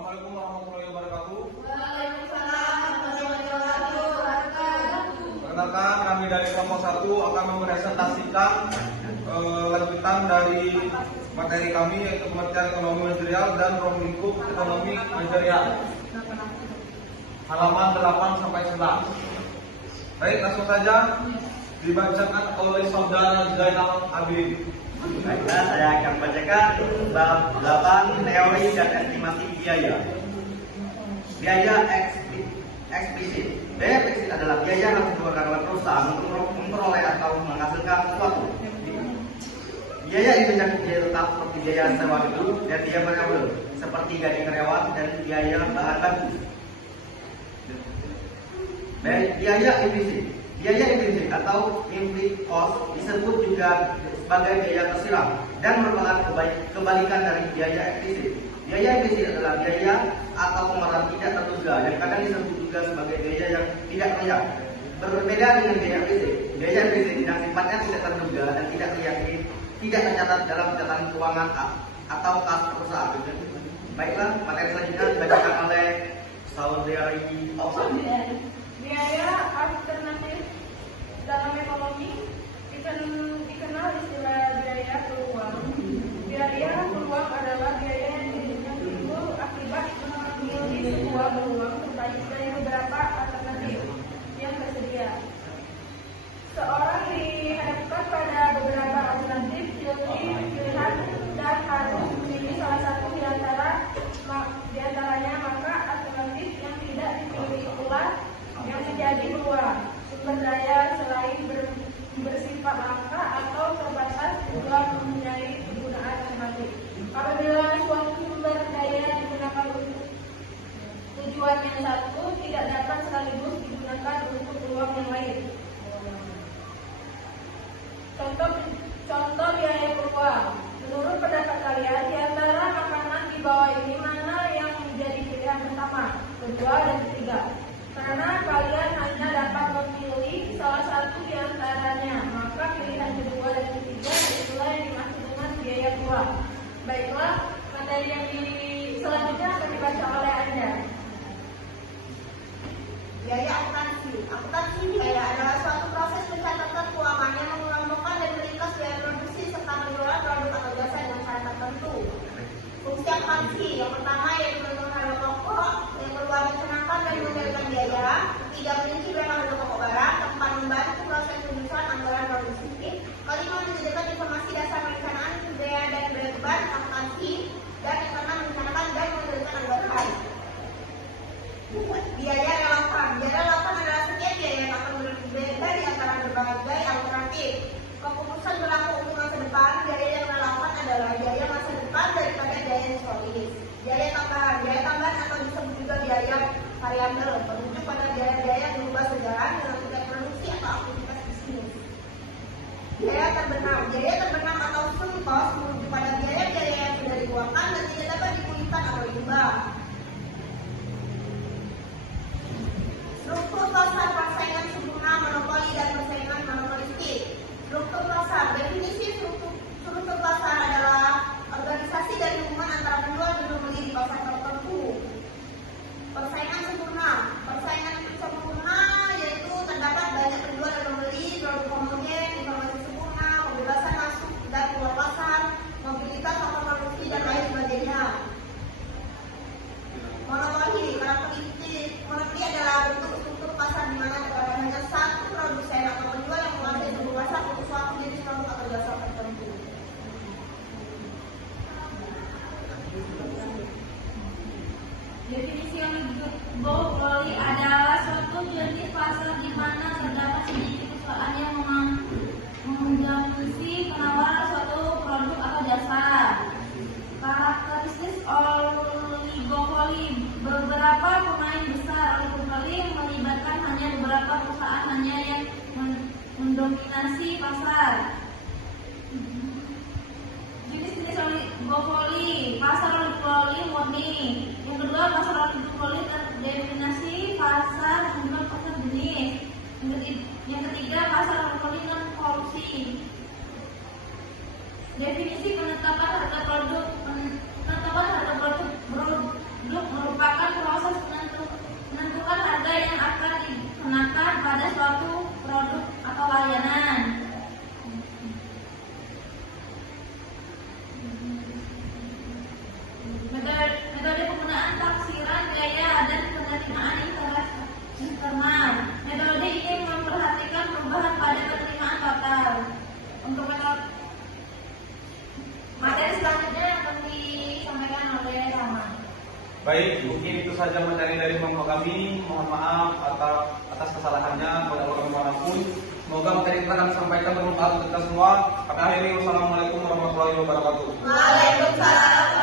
Assalamualaikum warahmatullahi wabarakatuh. Waalaikumsalam warahmatullahi wabarakatuh. Perkenalkan, kami dari kelompok 1 akan mempresentasikan lanjutan dari materi kami, yaitu pengertian ekonomi manajerial dan ruang lingkup ekonomi manajerial. Halaman 8 sampai 11. Baik, langsung saja dibacakan oleh saudara Zainal Abidin. Baiklah, saya akan bacakan bab 8 teori dan estimasi biaya. Biaya eksplisit. Biaya eksplisit adalah biaya yang dikeluarkan oleh perusahaan untuk memperoleh atau menghasilkan sesuatu. Biaya ini mencakup biaya tetap seperti biaya sewa gedung dan biaya variabel seperti gaji karyawan dan biaya bahan baku. Biaya implisit. Biaya implisit atau implicit cost disebut juga sebagai biaya tersirat dan merupakan kebalikan dari biaya eksplisit. Biaya implisit adalah biaya atau pengeluaran tidak terduga dan kadang disebut juga sebagai biaya yang tidak terlihat. Berbeda dengan biaya implisit. Biaya implisit yang sifatnya tidak terduga dan tidak terlihat tidak tercatat dalam catatan keuangan atau kas perusahaan. Baiklah, materi selanjutnya dibacakan oleh saudari Osa. Biaya alternatif dalam ekonomi dikenal istilah biaya peluang. Biaya peluang adalah biaya yang timbul akibat memilih sebuah peluang terbaik dari beberapa alternatif yang tersedia. Seorang dihadapkan pada beberapa alternatif pilihan dan harus memilih salah satu di antaranya, maka alternatif yang tidak dipilih pula yang menjadi peluang. Sumber daya selain bersifat langka atau terbatas juga mempunyai penggunaan alternatif. Apabila suatu sumber daya digunakan untuk tujuan yang satu, tidak dapat sekaligus digunakan untuk peluang yang lain. Contoh biaya peluang. Menurut pendapat kalian, di antara makanan di bawah ini mana yang menjadi pilihan pertama, kedua, dan ketiga? Karena kalian hanya dapat memilih salah satu di antaranya, maka pilihan kedua dan ketiga itulah yang dimaksud dengan biaya peluang. Baiklah, materi yang selanjutnya akan dibaca oleh Anda. Biaya akuntansi. Akuntansi biaya adalah suatu proses pencatatan keuangan yang mengelompokkan dan meringkas biaya produksi serta penjualan produk atau jasa dengan syarat tertentu. Fungsi akuntansi yang pertama yaitu menentukan harga pokok, yang kedua mencanangkan dan mengendalikan biaya, ketiga merinci berapa harga pokok barang, keempat membantu proses penyusunan anggaran produksi, kelima menyediakan informasi dasar perencanaan biaya dan beban akuntansi, dan yang keenam merencanakan dan mengendalikan anggaran. Biaya relevan. Biaya relevan adalah setiap biaya yang akan berbeda di antara berbagai alternatif. Keputusan berlaku untuk masa depan. Biaya yang relevan adalah biaya masa depan daripada biaya historis. Biaya tambahan. Biaya tambahan atau disebut juga biaya variabel merujuk pada biaya-biaya yang berubah sejalan dengan tingkat produksi atau aktivitas bisnis. Biaya terbenam. Biaya terbenam atau sunk cost merujuk pada biaya-biaya yang sudah dikeluarkan dan tidak dapat dipulihkan atau diubah. Struktur pasar, persaingan sempurna, monopoli, dan persaingan monopolistik. Struktur pasar. Definisi struktur pasar adalah organisasi dan hubungan antara penjual dan pembeli di pasar tertentu. Persaingan sempurna. Persaingan sempurna yaitu terdapat banyak penjual dan pembeli, produk homogen, informasi sempurna, kebebasan masuk dan keluar pasar, mobilitas atau produksi dan lain sebagainya. Monopoli. Karakteristik monopoli adalah bentuk struktur pasar di mana terdapat hanya satu produsen atau penjual yang menguasai sebuah pasar untuk suatu jenis produk atau jasa tertentu. Definisi yang duopoly adalah suatu jenis pasar di mana terdapat sedikit perusahaan yang mendominasi penawaran suatu produk atau jasa. Karakteristik oligopoli. Beberapa pemain besar oligopoli melibatkan hanya beberapa perusahaan hanya yang mendominasi pasar. Jenis-jenis oligopoli. Pasar oligopoli murni. Yang kedua, pasar oligopoli terdominasi pasar dengan pasar jenis. Yang ketiga, pasar oligopoli non korupsi. Definisi penetapan harga produk merupakan proses menentukan harga yang akan dikenakan pada suatu produk atau layanan. Metode penggunaan taksiran biaya dan penerimaan internal. Metode ini memperhatikan perubahan pada penerimaan total. Untuk materi selanjutnya akan disampaikan oleh Rama. Baik, mungkin itu saja materi dari kelompok kami. Mohon maaf atas kesalahannya pada orang manapun. Semoga materi yang akan disampaikan bermanfaat untuk kita semua. Kami akhiri, wassalamualaikum warahmatullahi wabarakatuh. Waalaikumsalam.